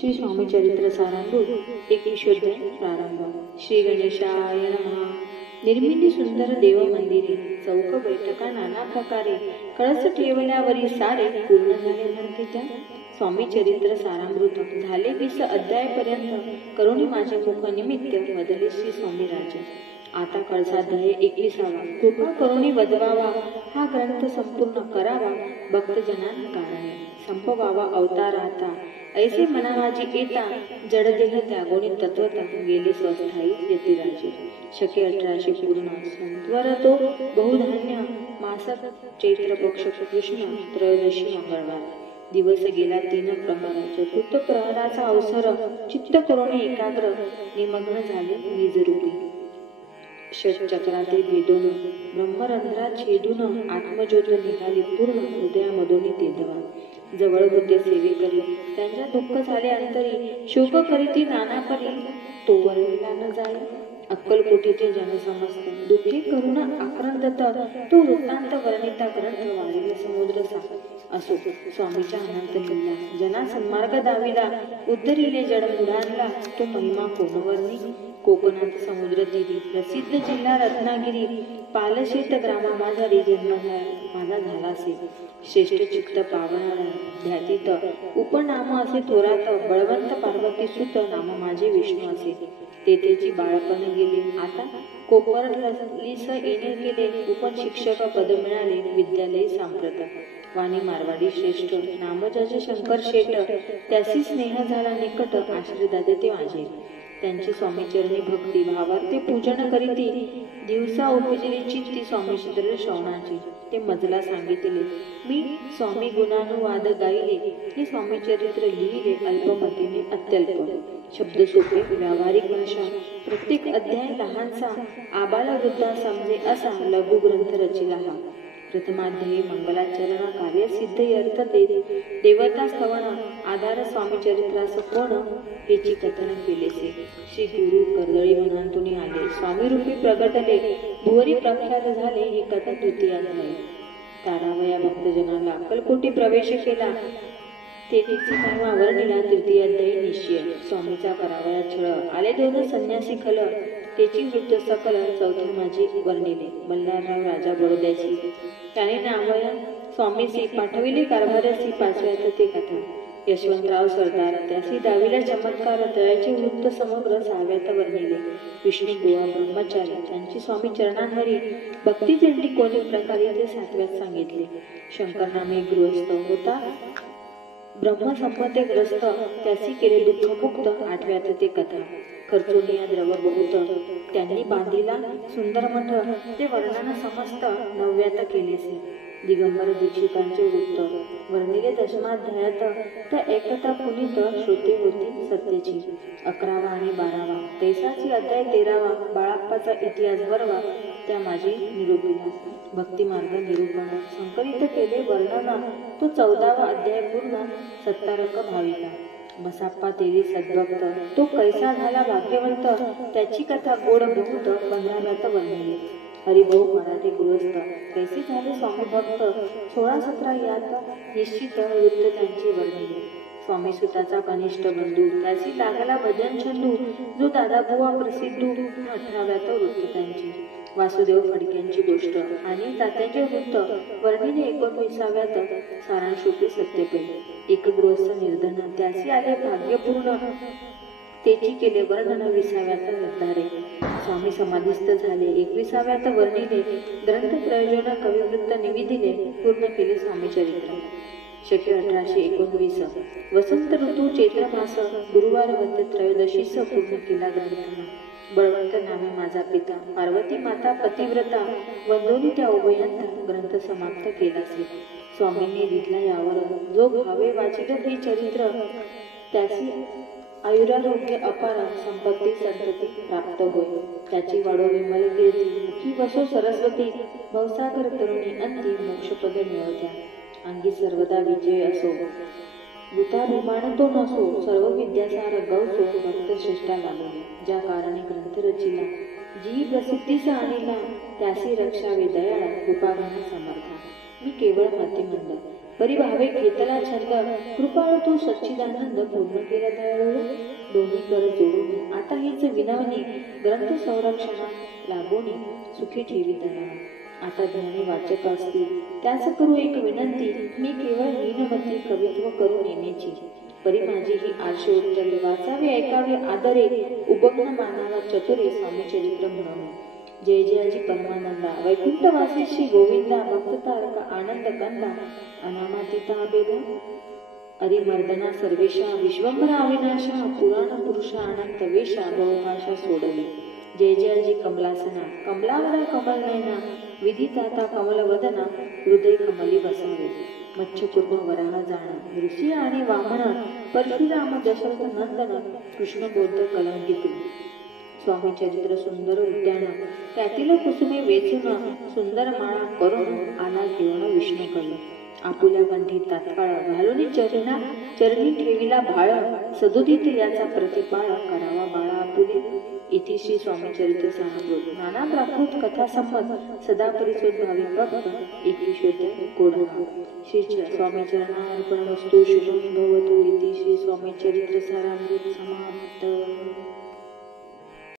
श्री स्वामी चरित्र सारामृत 21 प्रारंभ। श्री गणेशाय नमः। निर्मिली सुंदर देव मंदिरे, चौक बैठका नाना प्रकारे, कळस ठेवल्यावरी सारे पूर्ण झाले म्हणते त्या। स्वामी चरित्र सारामृत झाले 20 अध्यायापर्यंत, करुणी माझे मुख निमित्त वदले श्री स्वामी राजे। आता कळसाध्याय 21वा। कृपा करुणी वदवावा, हा ग्रंथ संपूर्ण करावा, भक्तजनांना कारणे संपवावा अवताराता। ऐसे मनावाजी येता, जडदेह त्यागोनी तत्वता, गेले स्वस्थायी यतिराजे। शके 1800 पूर्ण। संत्वर तो बहुधान्य मासक, चैत्र पक्ष कृष्ण त्रयोदशी मंगळवार। दिवस गेला 3 प्रहर, चतुर्थ प्रहराचा अवसर, चित्त करुणी एकाग्र, निमग्न झाले निजरूपी। षटचक्राते भेदून ब्रह्मरंध्रात छेदून, आत्मज्योत निघाली पूर्ण, हृदयामधून तेजवा। जवळ होते सेवेकरी, त्यांच्या दुःख झाले अंतरी, शोक करीती नाना परी, तो वर्णिला न जाई। अक्कलकोटीचे जनसमस्त, दुःखी करुण आक्रंदत, तो वृत्तांत वर्णिता ग्रंथ वाढीला समुद्र असो। स्वामीच्या अनंत लीला, जना सन्मार्ग दाविला, उद्धरिले जड मुलांना, तो महिमा कोण वर्णी। कोकणात समुद्र तीरी, प्रसिद्ध जिल्हा रत्नागिरी, पालशेत ग्रामा माझा जन्म माझा झालासे। श्रेष्ठ चित्त पावणारा ध्यातीत, उपनाम असे थोरात, बळवंत पार्वती सुत, नाम माझे विष्णू असे। तेथेची बाळपण गेले, आता कोपरलीस येणे केले, उपन शिक्षक पद मिळाले, विद्यालय सांप्रत। वाणी मारवाडी श्रेष्ठ, नाम ज्याचे शंकर शेट, त्यासी स्नेह झाला निकट, आश्रयदाते ते माझे। त्यांची स्वामी चरणी भक्ती, भावार्थे पूजन करीती, दिवसा उपजली चित्ती स्वामी चित्र श्रवणाची। ते मजला सांगितले, मी स्वामी गुणानुवाद गायले, हे स्वामी चरित्र लिहिले, अल्पमतीने अत्यल्प। शब्द सोपे, व्यावहारिक भाषा, प्रत्येक अध्याय लहानसा, आबाला वृद्धा समजे असा लघु ग्रंथ रचिला हा। प्रथमाध्यायी मंगलाचरण, कार्य सिद्ध अर्थ देवता स्तवन, आधार स्वामी चरित्रास कोण, हेची कथन केलेसे। श्री गुरु कर्दळी मनांतून आले, स्वामी रूपी प्रगटले, भुवरी प्रख्यात झाले, हे कथन द्वितीय अध्याय। तारावया भक्तजनाला अक्कलकोटी प्रवेश केला, तेथीची महिमा वर्णिला, तृतीय अध्यायी निश्चय। स्वामीचा करावया छळ, आले 2 संन्यासी खल, त्याची वृत्त सकल, चौथे माझी वर्णिले। मल्हारराव राजा बडोद्यासी, त्याने नावया स्वामीसी, पाठविले कारभारासी, 5व्यात ते कथा। यशवंतराव सरदार, त्यासी दाविला चमत्कार, तयाचे वृत्त समग्र, 6व्यात वर्णिले। विष्णू बुवा ब्रह्मचारी, त्यांची स्वामी चरणांवरी भक्ती जडली कोणी प्रकारे, ते 7व्यात सांगितले। शंकर नामे गृहस्थ होता, ब्रह्मसंमते ग्रस्त, त्यासी केले दुःखमुक्त, 8व्यात ते कथा। खर्चुनिया द्रव बहुत, त्यांनी बांधिला सुंदर मठ, ते वर्णन समस्त, 9व्यात केलेसे। दिगंबर दीक्षितांचे वृत्त वर्णिले 10माध्यायात, त्या एकता पुनीत, श्रोते होती सत्याची। 11वा आणि 12वा, तैसाची अध्याय 13वा, बाळाप्पाचा इतिहास 12वा, त्या माझी निरूपिला। भक्ती मार्ग निरूपण संकलित केले वर्णन, तो 14वा अध्याय पूर्ण, सत्तारक भाविका। बसाप्पा तेरी सद्भक्त, तो कैसा झाला भाग्यवंत, त्याची कथा गोड बहुत, 15व्यात वर्णिले। हरिभाऊ मराठे गृहस्थ, कैसे झाले स्वामी भक्त, 16-17 यात निश्चित वृत्त त्यांचे वर्णिले। स्वामी सुताचा कनिष्ठ बंधू, त्याची लागला भजन छंदू, जो दादाबुवा प्रसिद्धू, 18व्यात वृत्त त्यांची। वासुदेव फडक्यांची गोष्ट आणि तात्याचे वृत्त वर्णिले 19व्यात, सारांशरूपी सत्यपै। एक गृहस्थ निर्धन, त्यासी आले भाग्यपूर्ण, तेची केले वर्णन, 20व्यात निर्धारे। स्वामी समाधिस्थ झाले, 21व्यात वर्णिले। ग्रंथ प्रयोजन कविवृत्त निविदिले, पूर्ण केले स्वामी चरित्र। शके 1819। वसंत ऋतू चैत्र मास, गुरुवार वद्य त्रयोदशीस पूर्ण केला ग्रंथ। बळवंत नामे माझा पिता, पार्वती माता पतिव्रता, वंदोनी त्या उभयांचा, ग्रंथ समाप्त केलासे। स्वामींनी लिहिला यावर, जो भावे वाचित हे चरित्र, त्यासी आयुरारोग्य अपार, संपत्ती संतती प्राप्त होय। त्याची वाढो विमल कीर्ती, मुखी वसो सरस्वती, भवसागर तरुणी अंती, मोक्षपद मिळवत्या। अंगी सर्वदा विजय असो, भूताभिमान तो नसो, सर्व विद्यासार गवसो, भक्त श्रेष्ठा लागले। ज्या कारणे ग्रंथ रचिला, जी प्रसिद्धीस आणिला, त्यासी रक्षावे दयाळा, कृपाघन समर्था। मी केवळ मतिमंद, परिभावे घेतला छंद कृपाळू तू सच्चिदानंद पूर्ण केला दयाळू दोन्ही कर जोडून आता हीच विनवणी ग्रंथ संरक्षणा लागोनी सुखी ठेवी दया आता ज्ञानी वाचक असतील त्यास करू एक विनंती मी केवळ हीनमती कवित्व करून येण्याची परी माझी ही आशे उत्तरे वाचावे ऐकावे आदरे उबग्न मानावा चतुरे स्वामी चरित्र म्हणून जय जयाजी परमानंदा वैकुंठ वासी श्री गोविंदा भक्त तारक आनंद कंदा अनामातीता भेद अरिमर्दना सर्वेशा विश्वंभरा अविनाशा पुराण पुरुषा अनंत वेशा बहुभाषा सोडवी जय जयाजी कमलासना कमलावरा कमल नयना विदिताता कमलवदना हृदय कमली वसावे मच्छकुर्म वराह जाणा ऋषी आणि वामन परशुराम दशरथ नंदन कृष्ण बौद्ध कलंकित स्वामी चरित्र सुंदर उद्यान त्यातील कुसुमे वेचून सुंदर माळा करून आला घेऊन विष्णू कवी आपुल्या कंठी तात्काळ घालून चरणी ठेविला भाळ सदुदित याचा प्रतिपाळ करावा बाळा आपुले इति श्री स्वामी चरित्र सामग्री नाना प्राकृत कथा संमत सदा परिचोद भावी भक्त एकीश्वर कोढा श्री स्वामी चरणार्पण वस्तु शुभम भवतु इति श्री स्वामी चरित्र सारामृत समाप्त.